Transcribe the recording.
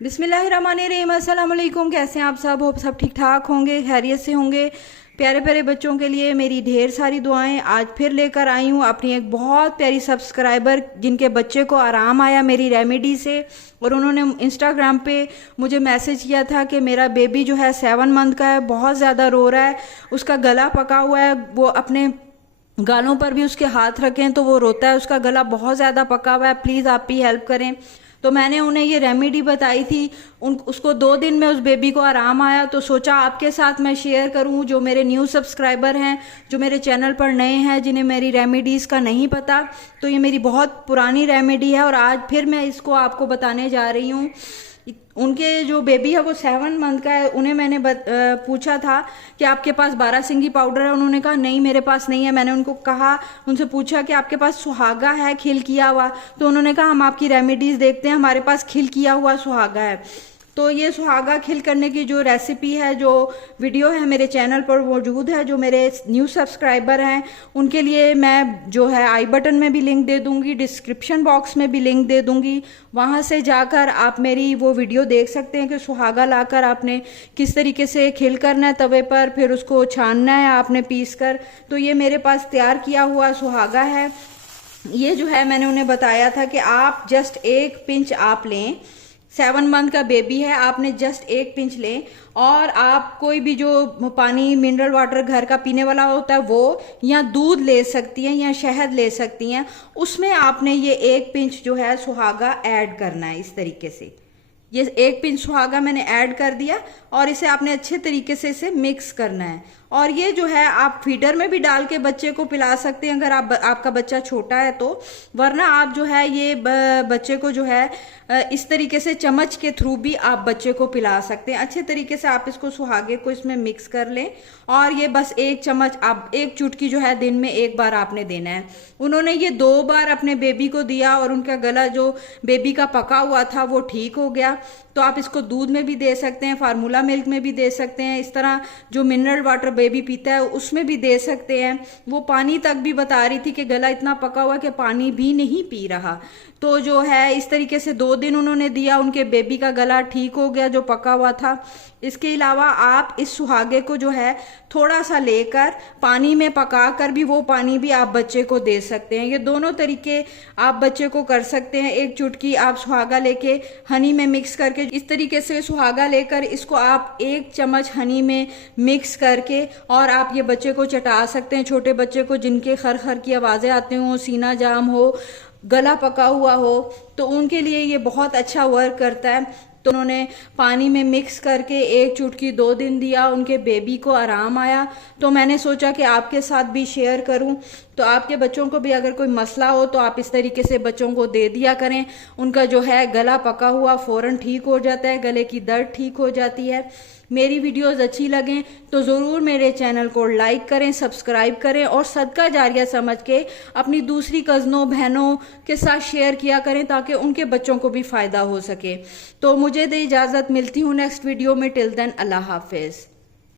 बिस्मिल्लाहिर्रहमानिर्रहीम, अस्सलाम वालेकुम। कैसे हैं आप सब? होप सब ठीक ठाक होंगे, खैरियत से होंगे। प्यारे प्यारे बच्चों के लिए मेरी ढेर सारी दुआएं। आज फिर लेकर आई हूँ अपनी एक बहुत प्यारी सब्सक्राइबर जिनके बच्चे को आराम आया मेरी रेमेडी से, और उन्होंने इंस्टाग्राम पे मुझे मैसेज किया था कि मेरा बेबी जो है 7 मंथ का है, बहुत ज़्यादा रो रहा है, उसका गला पका हुआ है, वो अपने गालों पर भी उसके हाथ रखें तो वो रोता है, उसका गला बहुत ज़्यादा पका हुआ है, प्लीज़ आप भी हेल्प करें। तो मैंने उन्हें ये रेमेडी बताई थी, उसको 2 दिन में उस बेबी को आराम आया, तो सोचा आपके साथ मैं शेयर करूं। जो मेरे न्यू सब्सक्राइबर हैं, जो मेरे चैनल पर नए हैं, जिन्हें मेरी रेमेडीज़ का नहीं पता, तो ये मेरी बहुत पुरानी रेमेडी है और आज फिर मैं इसको आपको बताने जा रही हूँ। उनके जो बेबी है वो 7 मंथ का है। उन्हें मैंने पूछा था कि आपके पास 12 सिंगी पाउडर है? उन्होंने कहा नहीं मेरे पास नहीं है। मैंने उनसे पूछा कि आपके पास सुहागा है खिल किया हुआ? तो उन्होंने कहा हम आपकी रेमेडीज देखते हैं, हमारे पास खिल किया हुआ सुहागा है। तो ये सुहागा खिल करने की जो रेसिपी है, जो वीडियो है, मेरे चैनल पर मौजूद है। जो मेरे न्यू सब्सक्राइबर हैं उनके लिए मैं जो है आई बटन में भी लिंक दे दूंगी, डिस्क्रिप्शन बॉक्स में भी लिंक दे दूंगी, वहाँ से जाकर आप मेरी वो वीडियो देख सकते हैं कि सुहागा लाकर आपने किस तरीके से खिल करना है तवे पर, फिर उसको छानना है आपने पीस कर। तो ये मेरे पास तैयार किया हुआ सुहागा है। ये जो है मैंने उन्हें बताया था कि आप जस्ट 1 पिंच आप लें। 7 मंथ का बेबी है, आपने जस्ट 1 पिंच लें, और आप कोई भी जो पानी मिनरल वाटर घर का पीने वाला होता है वो, या दूध ले सकती हैं या शहद ले सकती हैं, उसमें आपने ये 1 पिंच जो है सुहागा ऐड करना है। इस तरीके से ये 1 पिंच सुहागा मैंने ऐड कर दिया और इसे आपने अच्छे तरीके से इसे मिक्स करना है। और ये जो है आप फीडर में भी डाल के बच्चे को पिला सकते हैं अगर आपका बच्चा छोटा है तो, वरना आप जो है ये बच्चे को जो है इस तरीके से चम्मच के थ्रू भी आप बच्चे को पिला सकते हैं। अच्छे तरीके से आप इसको सुहागे को इसमें मिक्स कर लें, और ये बस 1 चम्मच, आप 1 चुटकी जो है दिन में 1 बार आपने देना है। उन्होंने ये 2 बार अपने बेबी को दिया और उनका गला जो बेबी का पका हुआ था वो ठीक हो गया। तो आप इसको दूध में भी दे सकते हैं, फार्मूला मिल्क में भी दे सकते हैं, इस तरह जो मिनरल वाटर बेबी पीता है उसमें भी दे सकते हैं। वो पानी तक भी बता रही थी कि गला इतना पका हुआ कि पानी भी नहीं पी रहा। तो जो है इस तरीके से 2 दिन उन्होंने दिया, उनके बेबी का गला ठीक हो गया जो पका हुआ था। इसके अलावा आप इस सुहागे को जो है थोड़ा सा लेकर पानी में पका कर भी वो पानी भी आप बच्चे को दे सकते हैं। ये दोनों तरीके आप बच्चे को कर सकते हैं। 1 चुटकी आप सुहागा लेके हनी में मिक्स करके, इस तरीके से सुहागा लेकर इसको आप 1 चम्मच हनी में मिक्स करके और आप ये बच्चे को चटा सकते हैं। छोटे बच्चे को जिनके खर खर की आवाज़ें आती हों, सीना जाम हो, गला पका हुआ हो, तो उनके लिए ये बहुत अच्छा वर्क करता है। तो उन्होंने पानी में मिक्स करके 1 चुटकी 2 दिन दिया, उनके बेबी को आराम आया। तो मैंने सोचा कि आपके साथ भी शेयर करूं, तो आपके बच्चों को भी अगर कोई मसला हो तो आप इस तरीके से बच्चों को दे दिया करें। उनका जो है गला पका हुआ फौरन ठीक हो जाता है, गले की दर्द ठीक हो जाती है। मेरी वीडियोस अच्छी लगें तो ज़रूर मेरे चैनल को लाइक करें, सब्सक्राइब करें, और सदका जारिया समझ के अपनी दूसरी कज़नों बहनों के साथ शेयर किया करें ताकि उनके बच्चों को भी फ़ायदा हो सके। तो मुझे दे इजाज़त, मिलती हूँ नेक्स्ट वीडियो में। टिल देन अल्लाह हाफिज़।